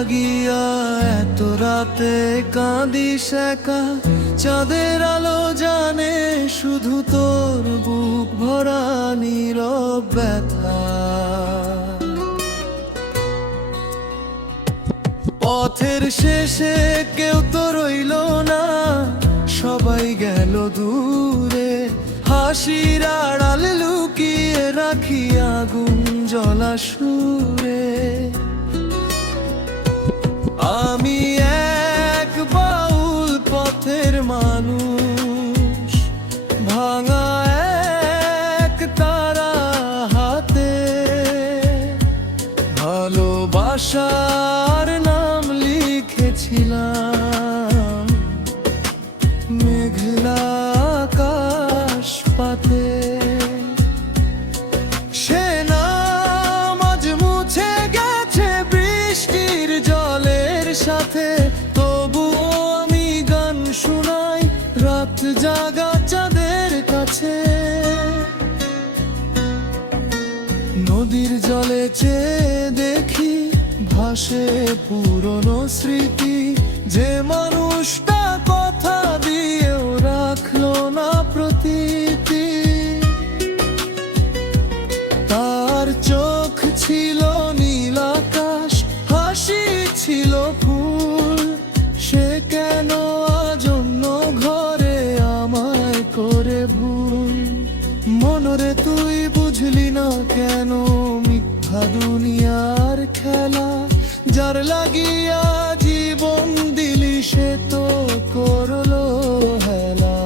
লাগিয়া এত রাতে কাঁদিস একা, চাঁদের আলো জানে শুধু তোর বুক ভরা নীরব ব্যথা। পথের শেষে কেউ তো রইল না, সবাই গেল দূরে, হাসির আড়াল লুকিয়ে রাখি আগুন জ্বলা সুরে। আমি এক বাউল পথের মানুষ, ভাঙা এক তারা হাতে, ভালোবাসার নাম লিখেছিলাম মেঘলা আকাশ পাতে। সে নাম আজ মুছে গেছে বৃষ্টির জলের সাথে, তবুও আমি গান শুনাই রাত জাগা চাঁদের কাছে। নদীর জলে চেয়ে দেখি ভাসে পুরনো স্মৃতি, যে মানুষটা কথা দিয়েও রাখলো না প্রতিটি। তার চোখ ছিল নীল আকাশ, হাসি ছিল ফুল, সে কেন আজ অন্য ঘরে আমায় করে ভুল। মনরে তুই বুঝলি না কেন মিথ্যা দুনিয়ার খেলা, যার লাগিয়া জীবন দিলি সে তো করলো হেলা।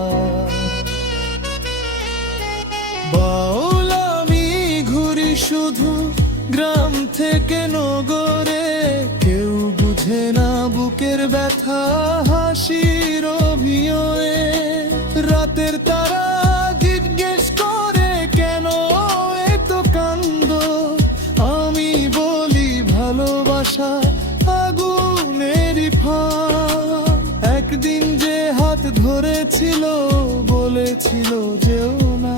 বাউল আমি ঘুরি শুধু গ্রাম থেকে নগরে, কেউ বুঝে না বুকের ব্যথা হাসির অভিনয়ে। রাতের তারা জিজ্ঞেস করে কেন এত কান্দ, আমি বলি ভালোবাসা আগুনেরই ফাঁক। একদিন যে হাত ধরেছিল বলেছিল যেও না,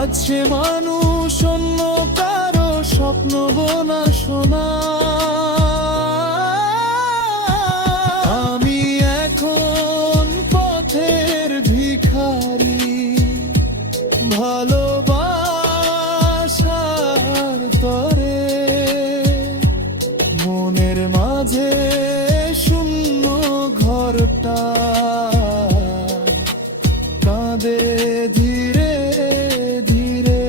আজ সে মানুষ অন্য কারো স্বপ্ন বোনা শোনা। আমি এখন পথের ভিখারি, ভালোবাসার তরে মনের মাঝে শূন্য ঘরটা কাঁদে ধীরে ধীরে।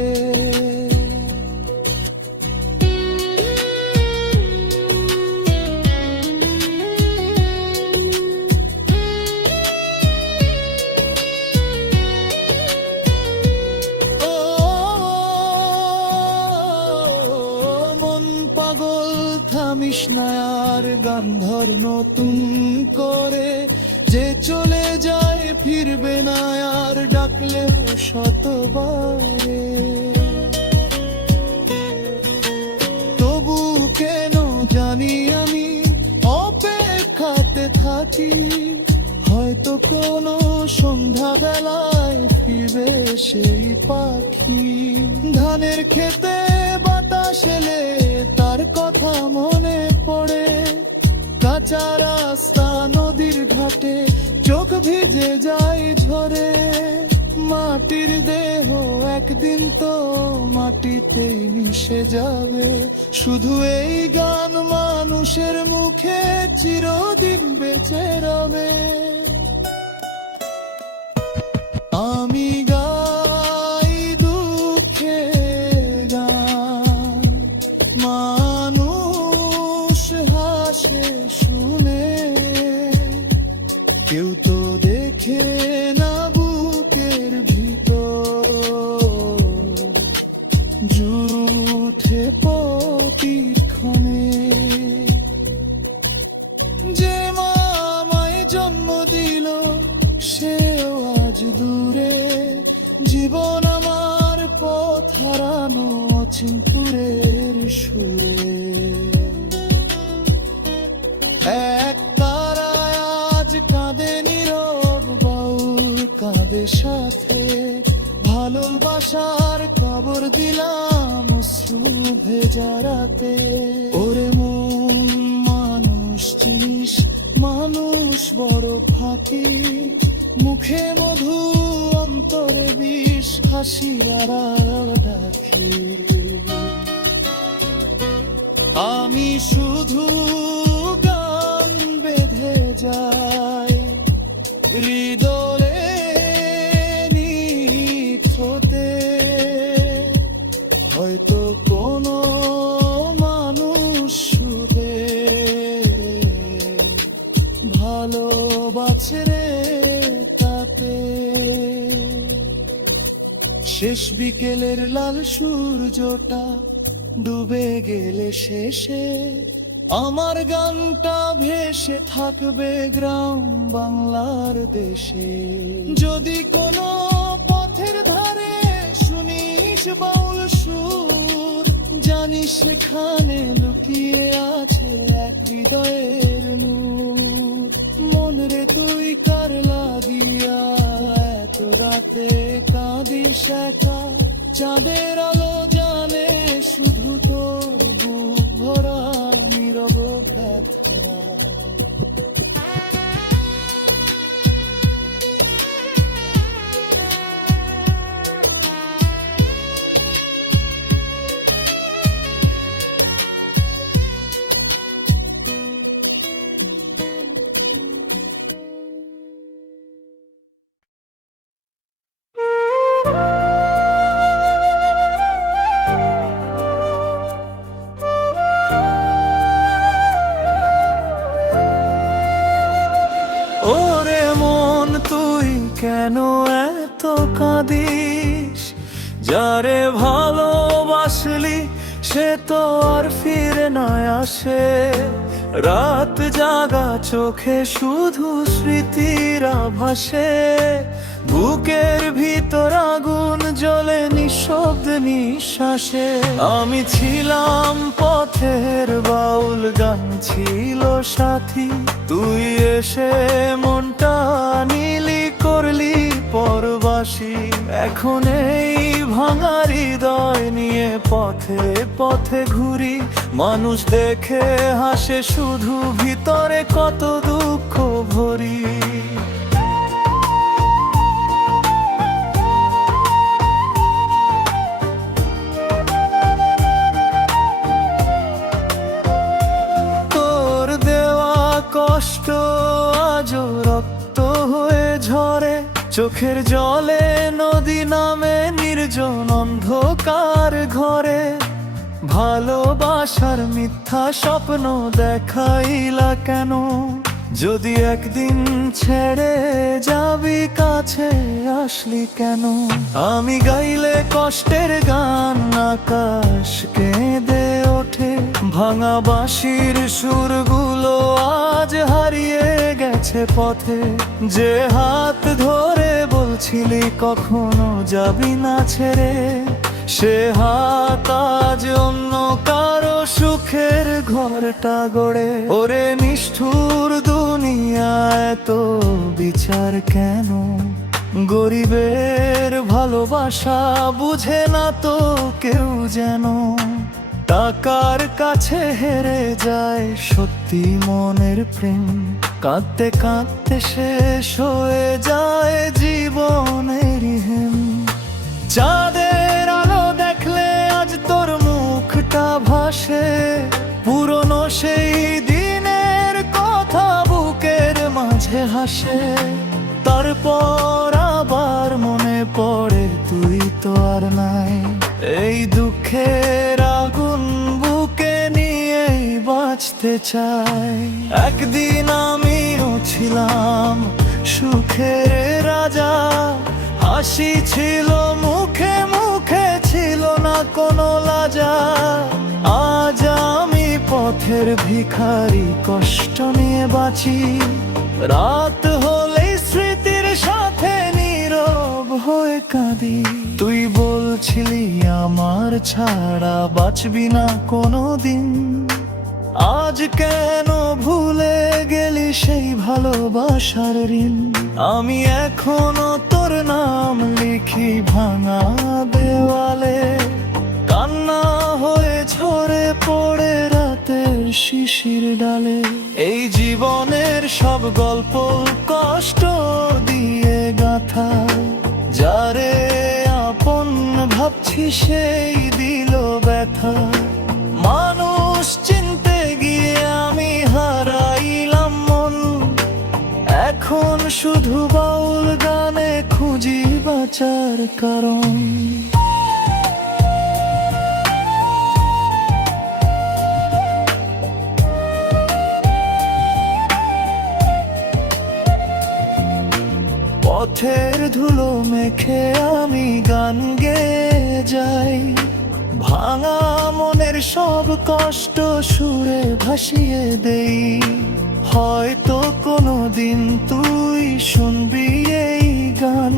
ও মন পাগল থামিস না আর, গান ধর নতুন করে, যে চলে যায় ফিরবে না আর ডাকলে শতবারে। তবু কেন জানি আমি অপেক্ষাতে থাকি, হয়তো কোনো সন্ধ্যা বেলায় ফিরবে সেই পাখি। ধানের খেতে বাতাস এলে তার কথা মনে পড়ে, কাঁচা রাস্তা নদীর ঘাটে চোখ ভিজে যায় ঝরে। মাটির দেহ একদিন তো মাটিতেই মিশে যাবে, শুধু এই গান মানুষের মুখে চিরদিন বেঁচে রবে। আমি গাই দুঃখের গান, মানুষ হাসে শুনে, কেউ তো দেখে না বুকের ভিতর জোর উঠে প্রতিক্ষণে। যে মা আমায় জন্ম দিল সেও আজ দূরে, জীবন আমার পথ হারানো অচিনপুরের সুরে। এক তারায় আজ কাঁদে নীরব বাউল, কাঁদে সাথে ভালোবাসার কবর দিলাম অশ্রু ভেজা রাতে। ওরে মন চিনিস মানুষ বড় ফাঁকি, মুখে মধু অন্তরে বিষ, হাসির আড়াল ডাকি। আমি শুধু গান বেঁধে যাই হৃদয়ে নিথতে, হয়তো কোনো মানুষ শুধু ভালোবাসে রে তাতে। শেষ বিকেলের লাল সূর্যটা ডুবে গেলে শেষে আমার গানটা ভেসে থাকবে গ্রাম বাংলার দেশে। যদি কোনো পথের ধারে শুনিস বাউল সুর, জানিস সেখানে লুকিয়ে আছে এক হৃদয়ের নূর। মন রে তুই কার লাগিয়া এত রাতে কাঁদিস একা, চাঁদের আলো জানে শুধু তোর বুক ভরা নীরব ব্যথা। ওরে মন তুই কেন এত কাঁদিস, যারে ভালোবাসলি সে তো আর ফিরে না আসে। রাত জাগা চোখে শুধু স্মৃতিরা ভাসে, বুকের ভিতর আগুন জ্বলে নিঃশব্দ নিঃশ্বাসে। আমি ছিলাম পথের বাউল, গান ছিল সাথী, তুই এসে মনটা নিলি করলি পরবাসী। এখন এই ভাঙা হৃদয় নিয়ে পথে পথে ঘুরি, মানুষ দেখে হাসে শুধু ভিতরে কত দুঃখ ভরি। তোর দেওয়া কষ্ট আজও রক্ত হয়ে ঝরে, চোখের জলে নদী নামে নির্জন অন্ধকার ঘরে। ভালোবাসার মিথ্যা স্বপ্ন দেখাইলা কেন, যদি একদিন ছেড়ে যাবি কাছে আসলি কেন। আমি গাইলে কষ্টের গান আকাশ কেঁদে ওঠে, ভাঙা বাঁশির সুরগুলো আজ হারিয়ে গেছে পথে। যে হাত ধরে বলছিলি কখনো যাবি না ছেড়ে, সে হাত আজ অন্য কারো সুখের ঘরটা গড়ে। ওরে নিষ্ঠুর দুনিয়ায় তো বিচার কেন, গরিবের ভালোবাসা বুঝে না তো কেউ যেন। টাকার কাছে হেরে যায় সত্যি মনের প্রেম, কাঁদতে কাঁদতে শেষ হয়ে যায় জীবনের হেম। চাঁদের আলো দেখলে আজ তোর মুখটা ভাসে, পুরনো সেই দিনের কথা বুকের মাঝে হাসে। তারপর আবার মনে পড়ে তুই তো আর নাই, এই দুঃখের আগুন বুকে নিয়েই বাঁচতে চাই। একদিন আমিও ছিলাম সুখের রাজা, হাসি ছিল মুখে মুখে, ছিল না কোনো লাজা। আজ আমি পথের ভিখারি, কষ্ট নিয়ে বাঁচি। রাত হলে স্মৃতির সাথে নীরব হয়ে কাঁদি। তুই বলছিলি আমার ছাড়া বাঁচবি না কোনো দিন, আজ কেন ভুলে গেলি সেই ভালোবাসার ঋণ। আমি এখনো তোর নাম লিখি ভাঙা দেওয়ালে, কান্না হয়ে ঝরে পড়ে রাতের শিশির ডালে। এই জীবনের সব গল্প কষ্ট দিয়ে গাথা, যারে আপন ভাবছি সেই দিল ব্যথা। মানুষ চিনতে গিয়ে আমি হারাইলাম মন, এখন শুধু বাউল গানে খুঁজি বাঁচার কারণ। পথের ধুলো মেখে আমি গান গেয়ে যাই, ভাঙা মনের সব কষ্ট সুরে ভাসিয়ে দেই। হয়তো কোনোদিন তুই শুনবি এই গান,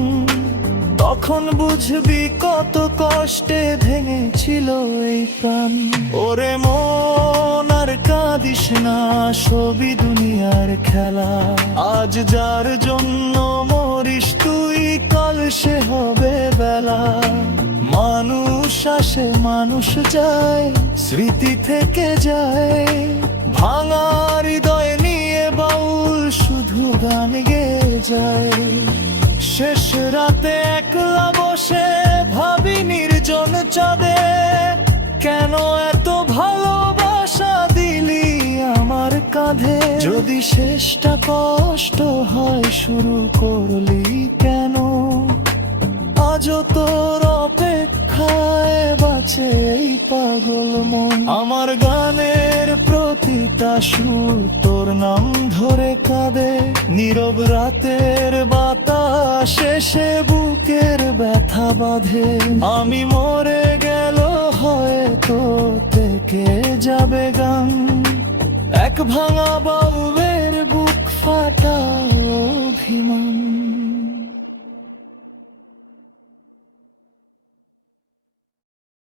তখন বুঝবি কত কষ্টে ভেঙেছিল এই প্রাণ। ওরে মন আর কাঁদিস না, সবই দুনিয়ার খেলা। আজ যার জন্য মরিস তুই, কাল সে হবে বেলা। মানুষ আসে মানুষ যায়, স্মৃতি থেকে যায়। ভাঙা হৃদয় নিয়ে বাউল শুধু গান গেয়ে যায়। শেষ রাতে একলা বসে ভাবি নির্জন চাঁদে, কেন এত ভালোবাসা দিলি আমার কাঁধে। যদি শেষটা কষ্ট হয় শুরু করলি কেন, আজও তোর অপেক্ষায় বাঁচে এই পাগল মন। আমার গানের প্রতিটা সুর তোর নাম ধরে কাঁদে, নীরব রাতের বাতাস এসে বুকের ব্যথা বাঁধে। আমি মরে গেল হয়তো থেকে যাবে গান, এক ভাঙা বাউলের বুক ফাটা অভিমান।